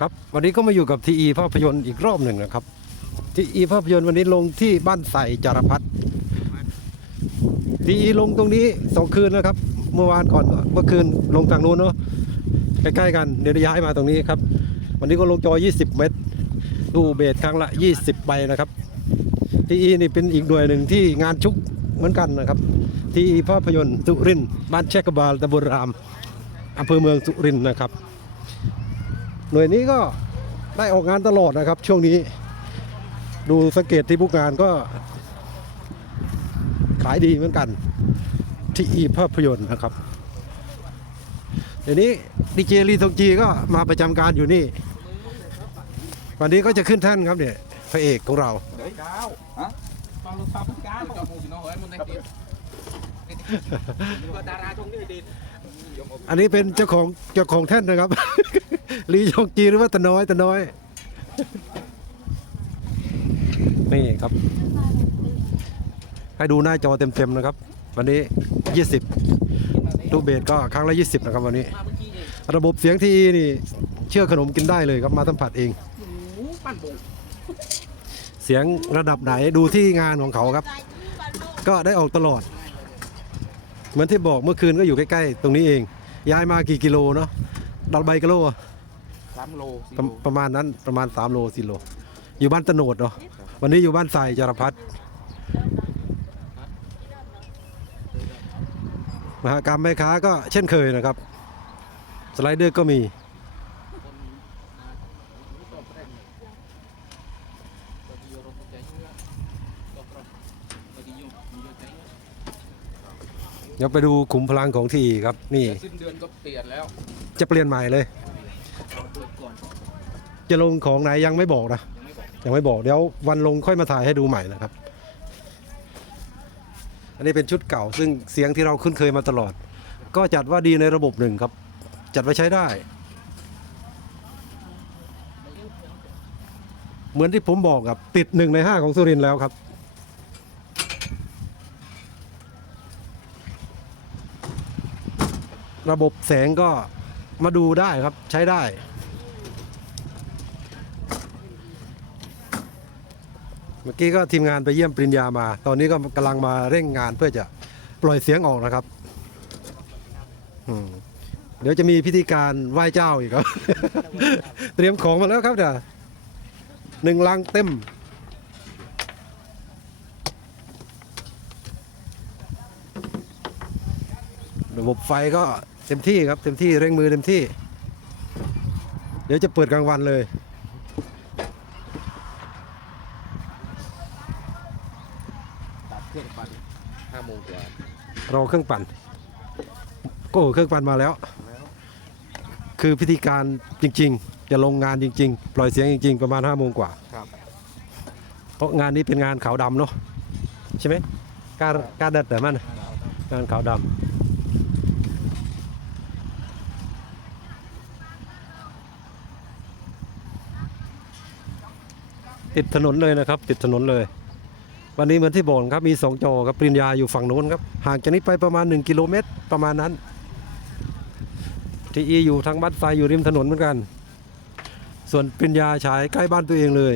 ครับวันนี้ก็มาอยู่กับทีอีภาพยนตร์อีกรอบหนึ่งนะครับทีอีภาพยนตร์วันนี้ลงที่บ้านใสจารพัฒทีอีลงตรงนี้สองคืนนะครับ เมื่อวานก่อนเมื่อคืนลงทางนู้นเนาะใกล้ๆกันเดี๋ยวย้ายมาตรงนี้ครับ วันนี้ก็ลงจอ 20 เมตร ดูเบสครั้งละ 20 ใบนะครับทีอีนี่เป็นอีกหน่วยหนึ่งที่งานชุกเหมือนกันนะครับทีอีภาพยนตร์สุรินทร์บ้านแชกบาลตำบลรามอำเภอเมืองสุรินทร์นะครับ หน่วยนี้ก็ได้ออกงานตลอดนะครับ ช่วงนี้ ดูสังเกตที่ผู้การก็ ขายดีเหมือนกัน ที่อีภาพยนตร์นะครับเดี๋ยวนี้ดีเจลีทงจีก็มาประจำการอยู่นี่ วันนี้ก็จะขึ้นแท่นครับเนี่ยพระเอกของเรา อันนี้เป็นเจ้าของเจ้าของแท่นนะครับ ลีชงจีหรือว่าตะน้อยตะน้อย นี่ครับ ให้ดูหน้าจอเต็มๆนะครับ วันนี้ 20ลูกเบสก็ครั้งละ 20 นะครับวันนี้ ระบบเสียงที่นี่ เชื่อขนมกินได้เลยครับมาสัมผัสเอง เสียงระดับไหนดูที่งานของเขาครับ ก็ได้ออกตลอด เหมือนที่บอกเมื่อคืนก็อยู่ใกล้ๆ ตรงนี้เอง ย้ายมากี่กิโลเนาะดัลใบกิโลอะ8 lô ประประมาณนั้นประมาณ3โล4โล อยู่บ้านตะโนดเนาะวันนี้อยู่บ้านทรายจารพัฒมหากรรมแม่ค้าก็เช่นเคยนะครับ สไลเดอร์ก็มี เดี๋ยวไปดูขุมพลังของทีครับนี่ Xin đường có tiền léo จะเปลี่ยนใหม่เลย Được còn จะลงของไหนยังไม่บอกนะยังไม่บอกเดี๋ยววันลงค่อยมาถ่ายให้ดูใหม่นะครับ อันนี้เป็นชุดเก่าซึ่งเสียงที่เราคุ้นเคยมาตลอด ก็จัดว่าดีในระบบหนึ่งครับ จัดไว้ใช้ได้ เหมือนที่ผมบอกครับติดหนึ่งในห้าของสุรินทร์แล้วครับ ระบบแสงก็มาดูได้ครับใช้ได้เมื่อกี้ก็ทีมงานไปเยี่ยมปริญญามา ตอนนี้ก็กำลังมาเร่งงานเพื่อจะปล่อยเสียงออกนะครับ เดี๋ยวจะมีพิธีการไหว้เจ้าอีกครับ เตรียมของมาแล้วครับเดี๋ยวหนึ่งลังเต็ม ระบบไฟก็ เต็มที่ครับเต็มที่เร่งมือเต็มที่ เดี๋ยวจะเปิดกลางวันเลย Đạp เครื่องปั่น5โมงกว่ารอเครื่องปั่นก็เครื่องปั่นมาแล้วคือพิธีการจริง ๆ จะลงงานจริง ๆ ปล่อยเสียงจริง ๆ ประมาณ5้าโมงกว่า ครับเพราะงานนี้เป็นงานขาวดำเนาะใช่ไหมการการเด็ดแต่มัน งานขาวดำ ติดถนนเลยนะครับ ติดถนนเลย วันนี้เหมือนที่บอกครับมีสองจอครับปริญญาอยู่ฝั่งโน้นครับห่างจากนี้ไปประมาณ 1 กิโลเมตรประมาณนั้นทีอีอยู่ทางบ้านทรายอยู่ริมถนนเหมือนกัน ส่วนปริญญาฉายใกล้บ้านตัวเองเลย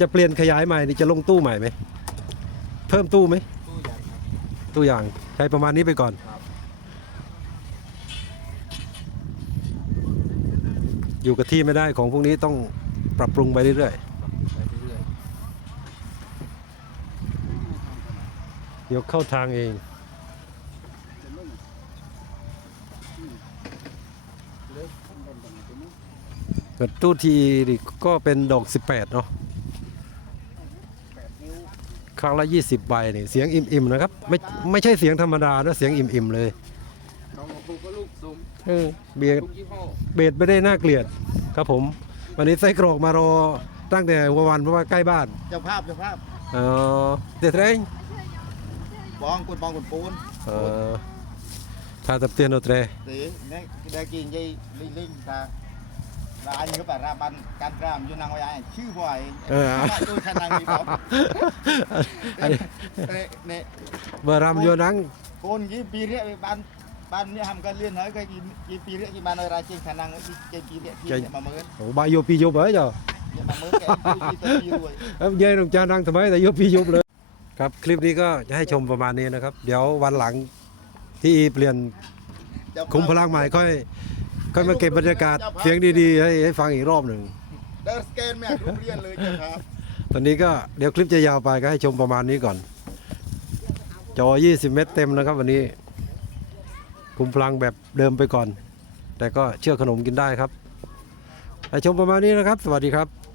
จะเปลี่ยนขยายใหม่นี่จะลงตู้ใหม่ไหม เพิ่มตู้ไหม ตู้ใหญ่ตู้อย่างใช้ประมาณนี้ไปก่อน อยู่กับที่ไม่ได้ของพวกนี้ต้องปรับปรุงไปเรื่อยเรื่อยๆเดี๋ยวเข้าทางเองเกิดตู้ทีนี่ก็เป็นดอก 18 เนาะครั้งละ 20 ใบนี่เสียงอิ่มๆนะครับ ไม่ไม่ใช่เสียงธรรมดานะเสียงอิ่มๆเลยน้องลูกก็ลูก ซุมเออเบียดลูกยี่ห้อเบสไม่ได้น่าเกลียดครับผม วันนี้ไส้กรอกมารอตั้งแต่หัววันเพราะว่าใกล้บ้านเจ้าภาพเจ้าภาพเออเด็ดเรงบองกุนบองกุนปูนเออถ้าตับเตียนโอเตรสีนี่ได้กินยี่ลิงลิงตา và anh cứ phải ra ban can gram như năng ai chứ hoài เออ tôi khả năng đi bóng อันนี้ nè nè เบอร์รำโยนัง con cái pi rễ ban ban như hàm cái liên hỏi cái gì cái pi rễ cái ban ơi ra trên khả năng cái cái pi rễ Cái- thì mà mới โอ้บายโยปีโยเบอร์จ้ะ mà mới cái cái cái pi rồi เอ้าเย้ยงจานังทำไมแต่ยกพี่ยุบเลย ครับคลิปนี้ก็จะให้ชมประมาณนี้นะครับ เดี๋ยววันหลังที่อีเปลี่ยนคุมพลังใหม่ค่อยค่อยมาเก็บบรรยากาศเสียงดีๆ ให้ให้ฟังอีกรอบหนึ่งเดินสแกนแม่ทุเรียนเลยเจ้าครับ ตอนนี้ก็เดี๋ยวคลิปจะยาวไปก็ให้ชมประมาณนี้ก่อน จอ 20 เมตรเต็มนะครับวันนี้ คุมพลังแบบเดิมไปก่อน แต่ก็เชื่อขนมกินได้ครับชมประมาณนี้นะครับ สวัสดีครับ